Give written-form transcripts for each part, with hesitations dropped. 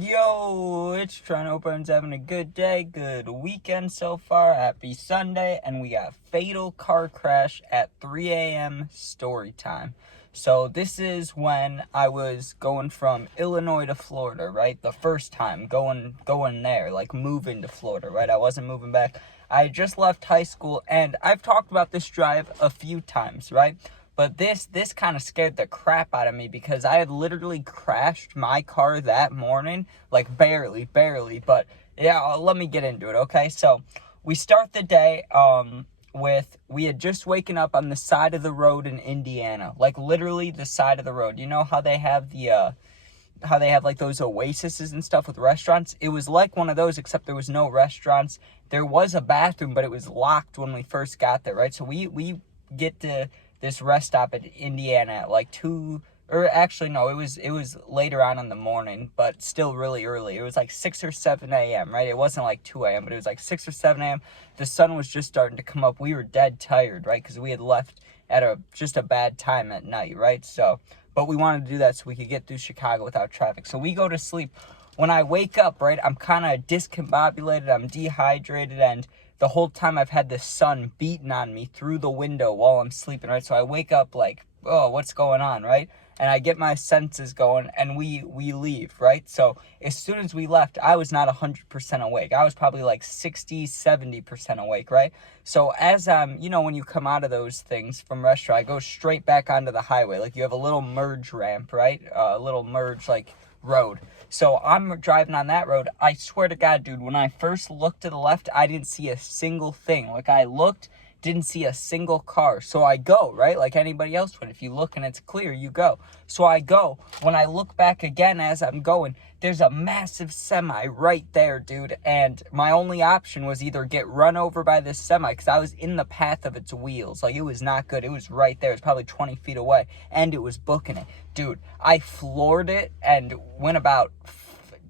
Yo, it's Trent. Hope everyone's having a good day, good weekend so far. Happy Sunday, and we got fatal car crash at 3 a.m. story time. So this is when I was going from Illinois to Florida, right? The first time going there, like moving to Florida, right? I wasn't moving back. I had just left high school, and I've talked about this drive a few times, right? But this kind of scared the crap out of me because I had literally crashed my car that morning, like barely, but yeah, let me get into it, okay? So we start the day we had just waken up on the side of the road in Indiana, like literally the side of the road. You know how they have like those oases and stuff with restaurants? It was like one of those, except there was no restaurants. There was a bathroom, but it was locked when we first got there, right? So we get to this rest stop at Indiana at like 2, or actually no, it was later on in the morning, but still really early. It was like 6 or 7 a.m., right? It wasn't like 2 a.m., but it was like 6 or 7 a.m. The sun was just starting to come up. We were dead tired, right? Because we had left at just a bad time at night, right? So, but we wanted to do that so we could get through Chicago without traffic. So we go to sleep. When I wake up, right, I'm kind of discombobulated, I'm dehydrated, and the whole time I've had the sun beating on me through the window while I'm sleeping, right? So I wake up like, oh, what's going on, right? And I get my senses going, and we leave, right? So as soon as we left, I was not 100% awake. I was probably like 60, 70% awake, right? So as when you come out of those things from restaurant, I go straight back onto the highway. Like you have a little merge ramp, right? A little merge like road. So I'm driving on that road. I swear to God, dude, when I first looked to the left, I didn't see a single thing. Like I looked, didn't see a single car. So I go, right? Like anybody else would. If you look and it's clear, you go. So I go. When I look back again as I'm going, there's a massive semi right there, dude. And my only option was either get run over by this semi because I was in the path of its wheels. Like it was not good. It was right there. It's probably 20 feet away. And it was booking it. Dude, I floored it and went about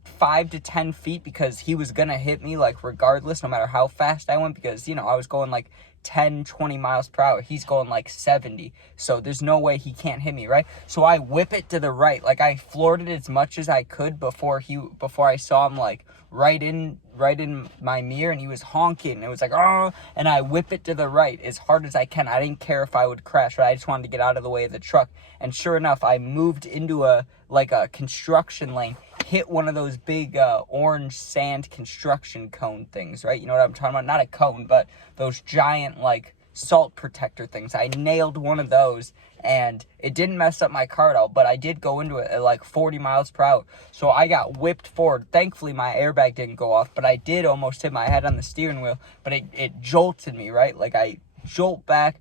5 to 10 feet because he was gonna hit me like regardless, no matter how fast I went, because I was going like 10, 20 miles per hour. He's going like 70. So there's no way he can't hit me, right? So I whip it to the right. Like I floored it as much as I could before I saw him like right in my mirror, and he was honking. It was like, oh, and I whip it to the right as hard as I can. I didn't care if I would crash, right? I just wanted to get out of the way of the truck. And sure enough, I moved into a construction lane, hit one of those big orange sand construction cone things, right? You know what I'm talking about? Not a cone, but those giant like salt protector things. I nailed one of those, and it didn't mess up my car at all, but I did go into it at like 40 miles per hour. So I got whipped forward. Thankfully, my airbag didn't go off, but I did almost hit my head on the steering wheel, but it jolted me, right? Like I jolt back.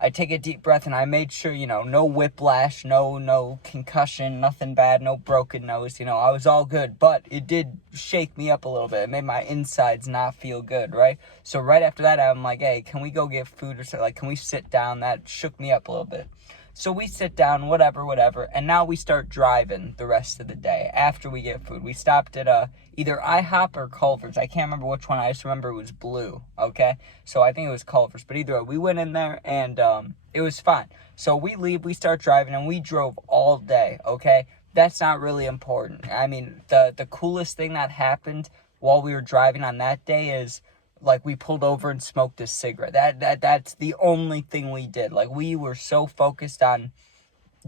I take a deep breath, and I made sure, no whiplash, no concussion, nothing bad, no broken nose, I was all good, but it did shake me up a little bit. It made my insides not feel good, right? So right after that, I'm like, hey, can we go get food or something? Like, can we sit down? That shook me up a little bit. So we sit down, whatever, and now we start driving the rest of the day after we get food. We stopped at either IHOP or Culver's. I can't remember which one. I just remember it was blue, okay? So I think it was Culver's, but either way, we went in there, and it was fine. So we leave, we start driving, and we drove all day, okay? That's not really important. I mean, the coolest thing that happened while we were driving on that day is, like, we pulled over and smoked a cigarette. That's the only thing we did. Like, we were so focused on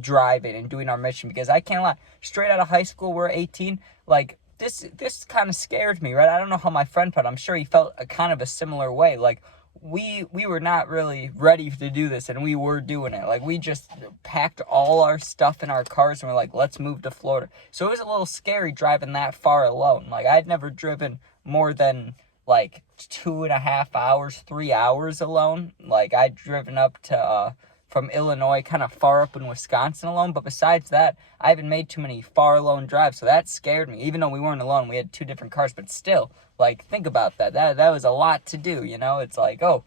driving and doing our mission, because I can't lie, straight out of high school, we're 18, like, this kind of scared me, right? I don't know how my friend felt. I'm sure he felt a kind of a similar way. Like, we were not really ready to do this, and we were doing it. Like, we just packed all our stuff in our cars, and we're like, let's move to Florida. So it was a little scary driving that far alone. Like, I'd never driven more than like 2.5 hours, 3 hours alone. Like, I'd driven up to from Illinois, kind of far up in Wisconsin alone, but besides that, I haven't made too many far alone drives, so that scared me. Even though we weren't alone, we had 2 different cars, but still, like, think about that. That was a lot to do, It's like, oh,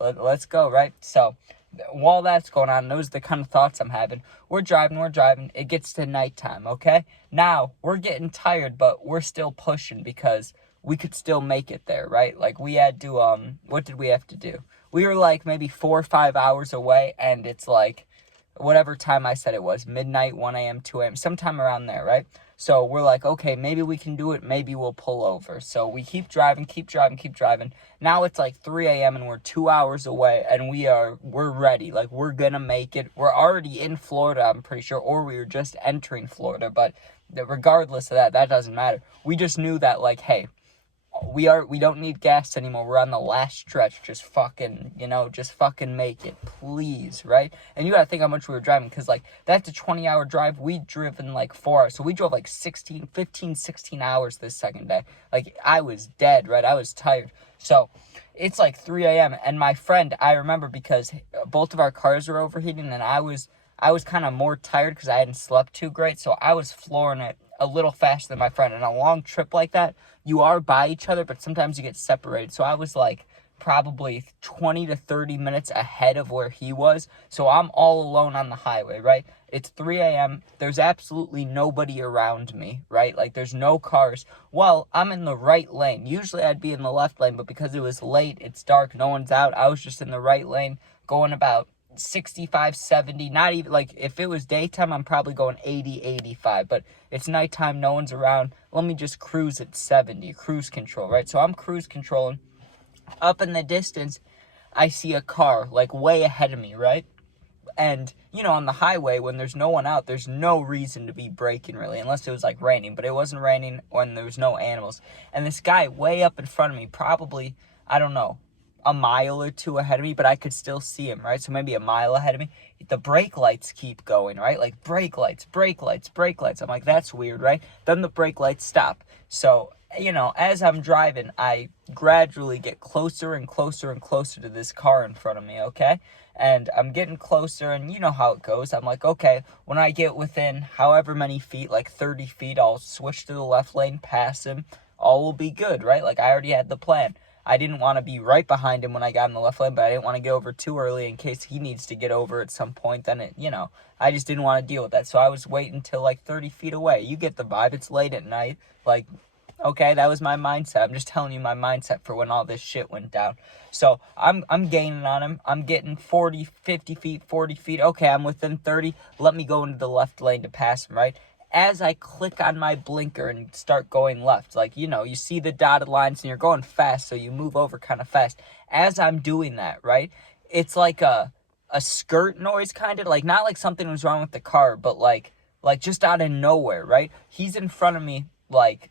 let's go, right? So while that's going on, those are the kind of thoughts I'm having. We're driving, it gets to nighttime, okay? Now, we're getting tired, but we're still pushing because we could still make it there, right? Like, we had to, what did we have to do? We were like maybe 4 or 5 hours away, and it's like, whatever time I said it was, midnight, 1 a.m., 2 a.m., sometime around there, right? So we're like, okay, maybe we can do it. Maybe we'll pull over. So we keep driving. Now it's like 3 a.m. and we're 2 hours away, and we're ready. Like, we're gonna make it. We're already in Florida, I'm pretty sure, or we were just entering Florida. But regardless of that, that doesn't matter. We just knew that, like, hey, we don't need gas anymore. We're on the last stretch. Just fucking make it, please, right? And you gotta think how much we were driving, because, like, that's a 20-hour drive. We'd driven, like, 4 hours. So we drove, like, 16 hours this second day. Like, I was dead, right? I was tired. So it's, like, 3 a.m. And my friend, I remember, because both of our cars were overheating, and I was kind of more tired because I hadn't slept too great. So I was flooring it a little faster than my friend. And a long trip like that, you are by each other, but sometimes you get separated. So I was like probably 20 to 30 minutes ahead of where he was. So I'm all alone on the highway, right? It's 3 a.m. There's absolutely nobody around me, right? Like, there's no cars. Well, I'm in the right lane. Usually I'd be in the left lane, but because it was late, it's dark, no one's out, I was just in the right lane going about 65, 70, not even, like, if it was daytime, I'm probably going 80, 85, but it's nighttime, no one's around, let me just cruise at 70, cruise control, right? So I'm cruise controlling. Up in the distance, I see a car, like, way ahead of me, right? And, on the highway, when there's no one out, there's no reason to be braking, really, unless it was, like, raining, but it wasn't raining when there was no animals. And this guy way up in front of me, probably, I don't know, a mile or two ahead of me, but I could still see him, right? So maybe a mile ahead of me. The brake lights keep going, right? Like, brake lights. I'm like, that's weird, right? Then the brake lights stop. So, as I'm driving, I gradually get closer and closer and closer to this car in front of me, okay? And I'm getting closer, and you know how it goes. I'm like, okay, when I get within however many feet, like 30 feet, I'll switch to the left lane, pass him. All will be good, right? Like, I already had the plan. I didn't want to be right behind him when I got in the left lane, but I didn't want to get over too early in case he needs to get over at some point. Then I just didn't want to deal with that. So I was waiting till like 30 feet away. You get the vibe. It's late at night. Like, okay, that was my mindset. I'm just telling you my mindset for when all this shit went down. So I'm gaining on him. I'm getting 40, 50 feet, 40 feet. Okay, I'm within 30. Let me go into the left lane to pass him, right? As I click on my blinker and start going left, like, you see the dotted lines and you're going fast, so you move over kind of fast. As I'm doing that, right, it's like a skirt noise, kind of, like, not like something was wrong with the car, but like just out of nowhere, right? He's in front of me, like,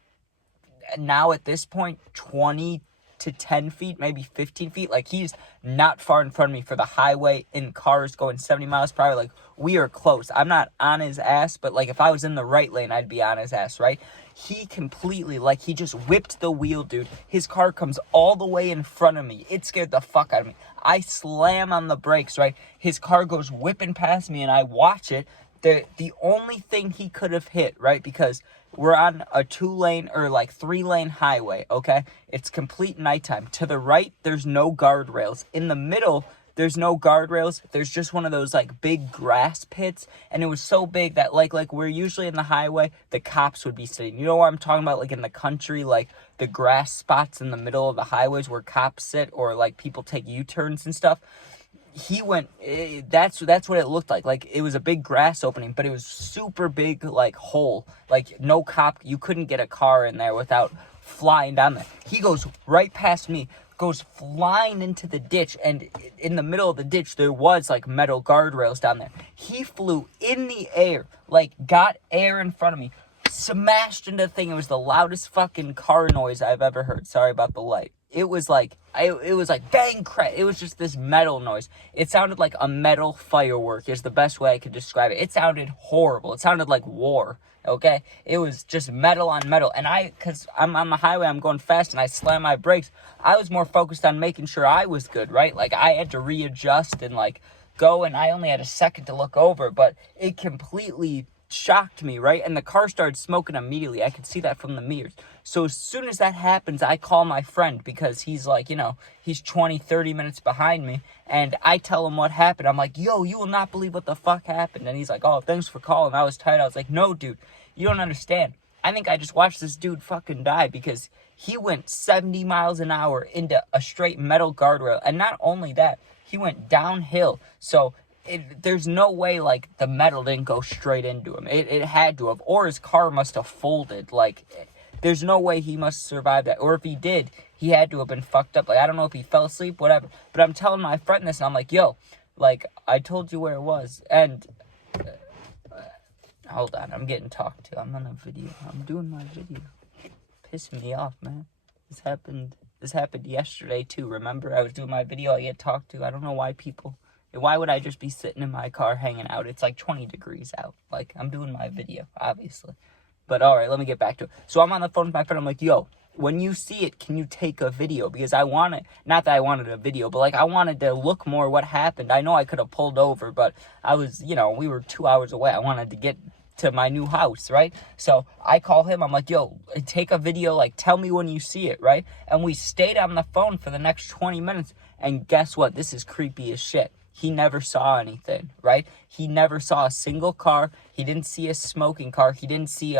now at this point, 20 to 10 feet, maybe 15 feet. Like, he's not far in front of me for the highway in cars going 70 miles per hour. Like, we are close. I'm not on his ass, but, like, if I was in the right lane, I'd be on his ass, right? He completely, like, he just whipped the wheel, dude. His car comes all the way in front of me. It scared the fuck out of me. I slam on the brakes, right? His car goes whipping past me, and I watch it. The only thing he could have hit, right, because we're on a 2-lane or like 3-lane highway, okay? It's complete nighttime. To the right, there's no guardrails. In the middle, there's no guardrails. There's just one of those like big grass pits, and it was so big that like we're usually in the highway, the cops would be sitting. You know what I'm talking about? Like in the country, like the grass spots in the middle of the highways where cops sit, or like people take U-turns and stuff. He went, that's what it looked like. Like, it was a big grass opening, but it was super big, like, hole. Like, no cop, you couldn't get a car in there without flying down there. He goes right past me, goes flying into the ditch, and in the middle of the ditch, there was, like, metal guardrails down there. He flew in the air, like, got air in front of me, smashed into the thing. It was the loudest fucking car noise I've ever heard. Sorry about the light. It was like bang, crack. It was just this metal noise. It sounded like a metal firework is the best way I could describe it. It sounded horrible. It sounded like war, okay? It was just metal on metal. And because I'm on the highway, I'm going fast, and I slam my brakes. I was more focused on making sure I was good, right? Like, I had to readjust and, like, go, and I only had a second to look over, but it completely shocked me, right? And the car started smoking immediately. I could see that from the mirrors. So as soon as that happens, I call my friend, because he's like, he's 20, 30 minutes behind me, and I tell him what happened. I'm like, yo, you will not believe what the fuck happened. And he's like, oh, thanks for calling. I was tired. I was like, no, dude, you don't understand. I think I just watched this dude fucking die, because he went 70 miles an hour into a straight metal guardrail. And not only that, he went downhill. So there's no way, like, the metal didn't go straight into him. It had to have. Or his car must have folded. Like, there's no way he must have survived that. Or if he did, he had to have been fucked up. Like, I don't know if he fell asleep, whatever. But I'm telling my friend this, and I'm like, yo, like, I told you where it was. And, hold on, I'm getting talked to. I'm on a video. I'm doing my video. Pissing me off, man. This happened yesterday, too. Remember, I was doing my video. I get talked to. I don't know why people... Why would I just be sitting in my car hanging out? It's like 20 degrees out. Like, I'm doing my video, obviously. But, all right, let me get back to it. So I'm on the phone with my friend. I'm like, yo, when you see it, can you take a video? Because I wanted... Not that I wanted a video, but, like, I wanted to look more what happened. I know I could have pulled over, but I was, you know, we were 2 hours away. I wanted to get to my new house, right? So I call him. I'm like, yo, take a video. Like, tell me when you see it, right? And we stayed on the phone for the next 20 minutes. And guess what? This is creepy as shit. He never saw anything, right? He never saw a single car. He didn't see a smoking car. He didn't see,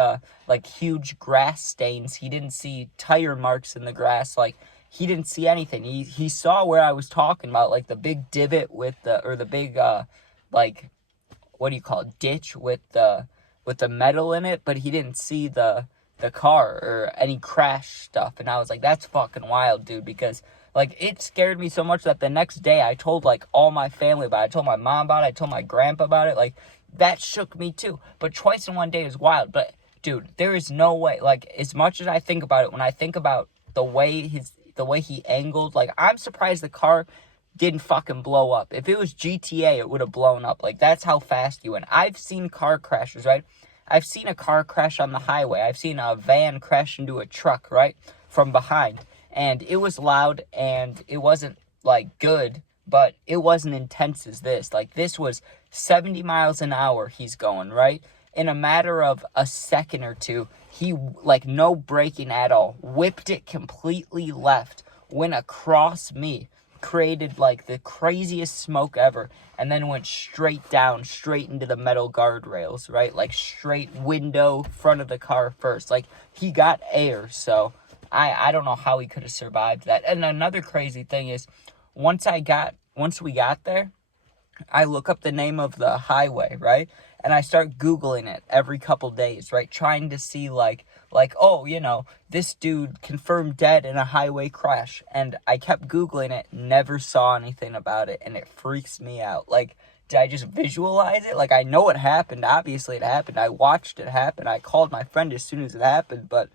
like, huge grass stains. He didn't see tire marks in the grass. Like, he didn't see anything. He saw where I was talking about, like, the big divot with the, or the big, like, what do you call it, ditch with the metal in it, but he didn't see the car or any crash stuff. And I was like, that's fucking wild, dude, because... Like, it scared me so much that the next day I told, like, all my family about it. I told my mom about it. I told my grandpa about it. Like, that shook me, too. But twice in one day is wild. But, dude, there is no way. Like, as much as I think about it, when I think about the way he angled, like, I'm surprised the car didn't fucking blow up. If it was GTA, it would have blown up. Like, that's how fast he went. I've seen car crashes, right? I've seen a car crash on the highway. I've seen a van crash into a truck, right? From behind. And it was loud, and it wasn't, like, good, but it wasn't intense as this. Like, this was 70 miles an hour he's going, right? In a matter of a second or two, he, like, no braking at all, whipped it completely left, went across me, created, like, the craziest smoke ever, and then went straight down, straight into the metal guardrails, right? Like, straight window, front of the car first. Like, he got air, so... I don't know how he could have survived that. And another crazy thing is, once we got there, I look up the name of the highway, right? And I start Googling it every couple days, right? Trying to see, like, oh, you know, this dude confirmed dead in a highway crash. And I kept Googling it, never saw anything about it, and it freaks me out. Like, did I just visualize it? Like, I know it happened. Obviously, it happened. I watched it happen. I called my friend as soon as it happened, but...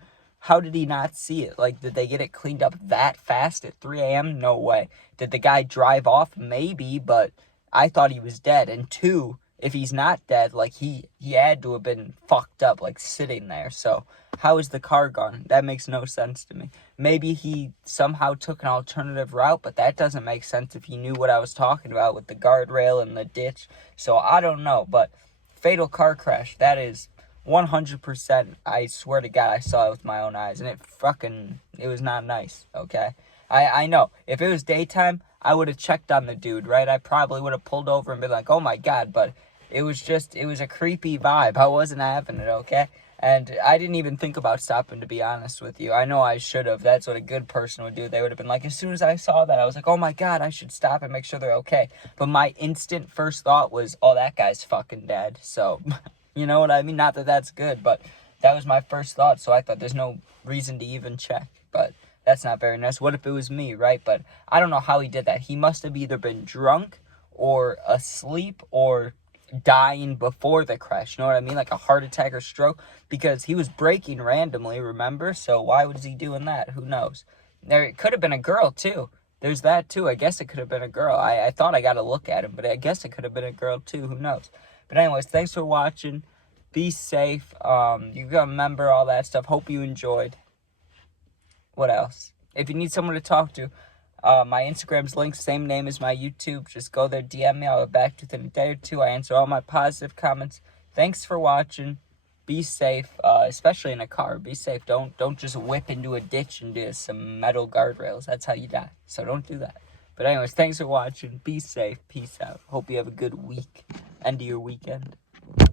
How did he not see it? Like, did they get it cleaned up that fast at 3 a.m.? No way. Did the guy drive off? Maybe, but I thought he was dead. And two, if he's not dead, like, he had to have been fucked up, like, sitting there. So, how is the car gone? That makes no sense to me. Maybe he somehow took an alternative route, but that doesn't make sense if he knew what I was talking about with the guardrail and the ditch. So, I don't know, but fatal car crash, that is... 100%, I swear to God, I saw it with my own eyes, and it was not nice, okay? I know, if it was daytime, I would have checked on the dude, right? I probably would have pulled over and been like, oh my God, but it was a creepy vibe. I wasn't having it, okay? And I didn't even think about stopping, to be honest with you. I know I should have. That's what a good person would do. They would have been like, as soon as I saw that, I was like, oh my God, I should stop and make sure they're okay. But my instant first thought was, oh, that guy's fucking dead, so... You know what I mean? Not that that's good, but that was my first thought, so I thought there's no reason to even check. But that's not very nice. What if it was me, right? But I don't know how he did that. He must have either been drunk or asleep or dying before the crash. You know what I mean? Like a heart attack or stroke, because he was braking randomly, remember? So why was he doing that? Who knows? It could have been a girl, too. There's that, too. I guess it could have been a girl. I thought I got to look at him, but I guess it could have been a girl, too. Who knows? But anyways, thanks for watching. Be safe. You got to remember all that stuff. Hope you enjoyed. What else? If you need someone to talk to, my Instagram's linked, same name as my YouTube. Just go there, DM me. I'll get back to you within a day or two. I answer all my positive comments. Thanks for watching. Be safe, especially in a car. Be safe. Don't just whip into a ditch and do some metal guardrails. That's how you die. So don't do that. But anyways, thanks for watching. Be safe. Peace out. Hope you have a good week. End of your weekend.